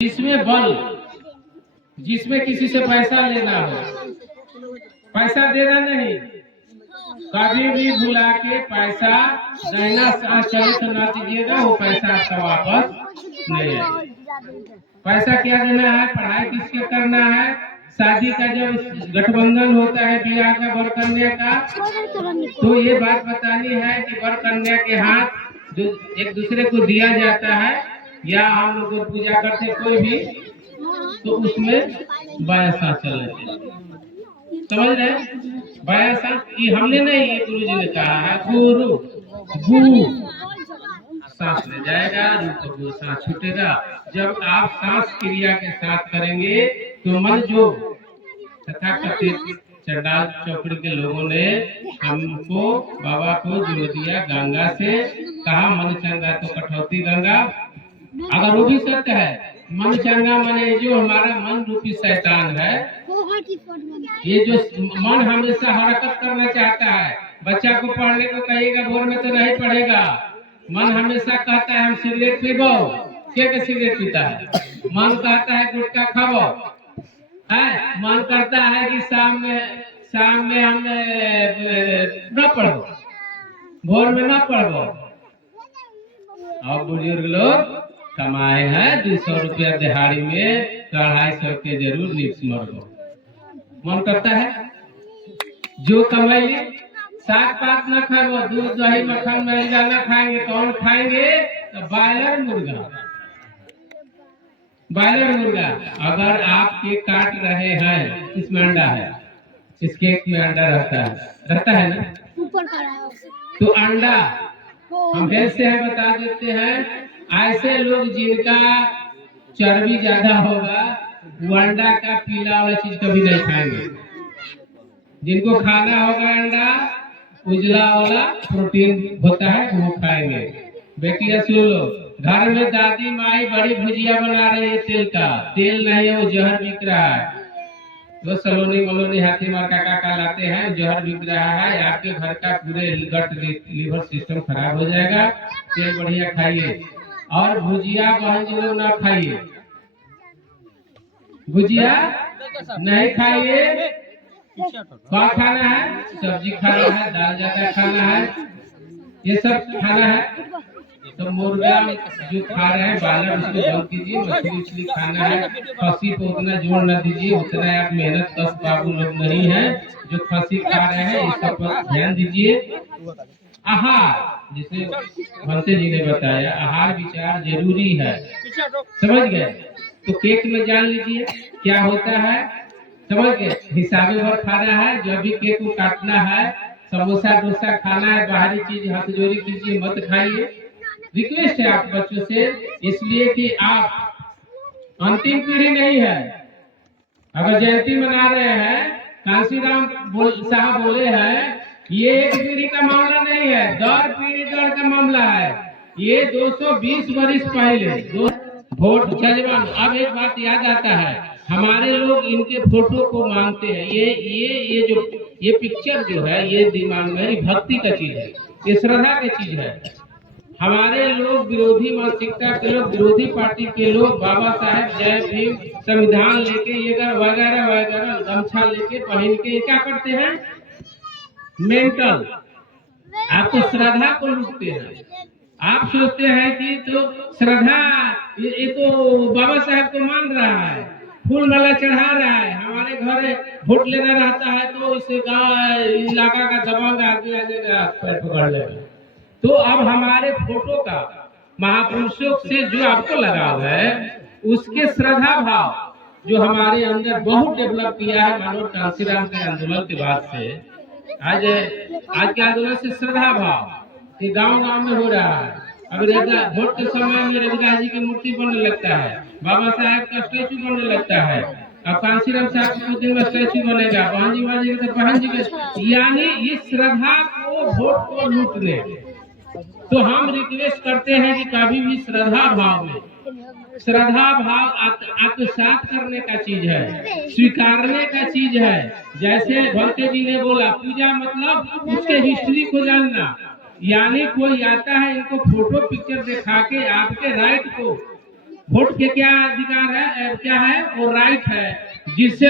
जिसमें बल, जिसमें किसी से पैसा लेना हो, पैसा देना नहीं, कभी भी भुला के पैसा देना चले तो ना दीजिएगा, वो पैसा आपका वापस नहीं आएगा। पैसा क्या देना है, पढ़ाई किसके करना है, शादी का जब गठबंधन होता है ब्याह का वर कन्या का, तो ये बात बतानी है कि वर कन्या के हाथ जो एक दूसरे को दिया जाता है या हम लोग पूजा करते कोई भी, तो उसमें बाया सांस चलना चाहिए। समझ रहे, बाया सांस ये हमने नहीं, ये गुरु जी ने कहा है, गुरु गुरु सांस ले जाएगा, रूप सांस छूटेगा। जब आप सांस क्रिया के साथ करेंगे तो मन जो तथाकथित चंडाल चौकड़ी के लोगों ने हमको बाबा को जोड़ दिया गंगा से, कहा मन चंगा तो कठौती गंगा। अगर वो भी सत्य है, मन चंगा माने जो हमारा मन रूपी शैतान है, ये जो मन हमेशा हरकत करना चाहता है, बच्चा को पढ़ने को कहिएगा भोर में तो नहीं पढ़ेगा, मन हमेशा कहता है हम सिगरेट पीबो, के सिगरेट पीता है, मन कहता है गुटखा खाबो है, मन करता है कि शाम में हम न पढ़ो, भोर में न पढ़ो। और बुजुर्ग लोग कमाए हैं 200 रुपया दिहाड़ी में, 250 के जरूर निप्स मरो, मन करता है जो कमाई साग पात न खाएंगे, दूध दही मक्खन मैदा न खाएंगे, कौन खाएंगे, तो बॉयलर मुर्गा। बॉयलर मुर्गा अगर आप केक काट रहे हैं, इसमें अंडा है, इस केक में अंडा रहता है ना, तो अंडा हम ऐसे है बता देते हैं, ऐसे लोग जिनका चर्बी ज्यादा होगा वो अंडा का पीला वाला चीज कभी नहीं खाएंगे। जिनको खाना होगा अंडा उजला वाला प्रोटीन होता है वो खाएंगे। बेटियां सुन लो, घर में दादी माई बड़ी भुजिया बना रही है, तेल का तेल नहीं है, वो जहर बिक रहा है। वो सलोनी मलोनी हाथी मार काका लाते हैं, जहर बिक रहा है, आपके घर का पूरे गट लीवर सिस्टम खराब हो जाएगा। तेल बढ़िया खाइए और भुजिया बहन लोग ना खाइए, भुजिया नहीं खाइए। क्या खाना है, सब्जी खाना है, दाल ज्यादा खाना है, ये सब खाना है। तो मुर्गा जो खा रहे हैं बालर उसको बंद कीजिए, मछली खाना है, खस्सी को उतना जोर न दीजिए, उतना आप मेहनत कस बाबू लोग नहीं है जो खस्सी खा रहे हैं, इस सब पर ध्यान दीजिए। आहार जिसे भंते जी ने बताया, आहार विचार जरूरी है, समझ गए। तो केक में जान लीजिए क्या होता है, समझ गए, हिसाबे भर खाना है। जब भी केक को काटना है, समोसा डोसा खाना है, बाहरी चीज हाथ जोड़ी कीजिए, मत खाइए। रिक्वेस्ट है आप बच्चों से, इसलिए कि आप अंतिम पीढ़ी नहीं है। अगर जयंती मना रहे हैं, कांशीराम साहब बोले हैं, ये एक पीढ़ी का मामला नहीं है, दर पीढ़ी दर का मामला है। ये 220 वर्ष पहले वोट जजमान। अब एक बात याद आता है, हमारे लोग इनके फोटो को मानते हैं, ये पिक्चर जो है ये दिमाग में भक्ति का चीज है, ये श्रद्धा की चीज है। हमारे लोग विरोधी मानसिकता के लोग, विरोधी पार्टी के लोग बाबा साहेब जय भीम संविधान लेके ये वगैरह वगैरह गमछा लेके पहन के क्या करते हैं, मेंटल आपको श्रद्धा को लूटते हैं। आप सोचते हैं कि तो श्रद्धा ये तो बाबा साहेब को मान रहा है, फूल माला चढ़ा रहा है, हमारे घर वोट लेना रहता है तो इसे गाँव इलाका का दबंग आगे आ जाएगा, पैर पकड़ लेगा। तो अब हमारे फोटो का महापुरुषों से जो आपको लगाव है, उसके श्रद्धा भाव जो हमारे अंदर बहुत डेवलप किया है, मानो कांशीराम के आंदोलन के बाद से आज के आंदोलन से श्रद्धा भाव ये गांव-गांव में हो रहा है। अब वोट के समय में रविदास जी की मूर्ति बनने लगता है, बाबा साहेब का स्टैचू बनने लगता है, अब कांशीराम साहब के दिन में स्टैचू बनेगा, बहन जी बाजी तो बहन जी के, यानी इस श्रद्धा को वोट को लूटने। तो हम रिक्वेस्ट करते हैं कि कभी भी श्रद्धा भाव में, श्रद्धा भाव आत्मसात करने का चीज है, स्वीकारने का चीज है। जैसे भंते जी ने बोला, पूजा मतलब उसके हिस्ट्री को जानना, यानी कोई आता है इनको फोटो पिक्चर दिखा के आपके राइट को वोट के क्या अधिकार है, क्या है, वो राइट है, जिससे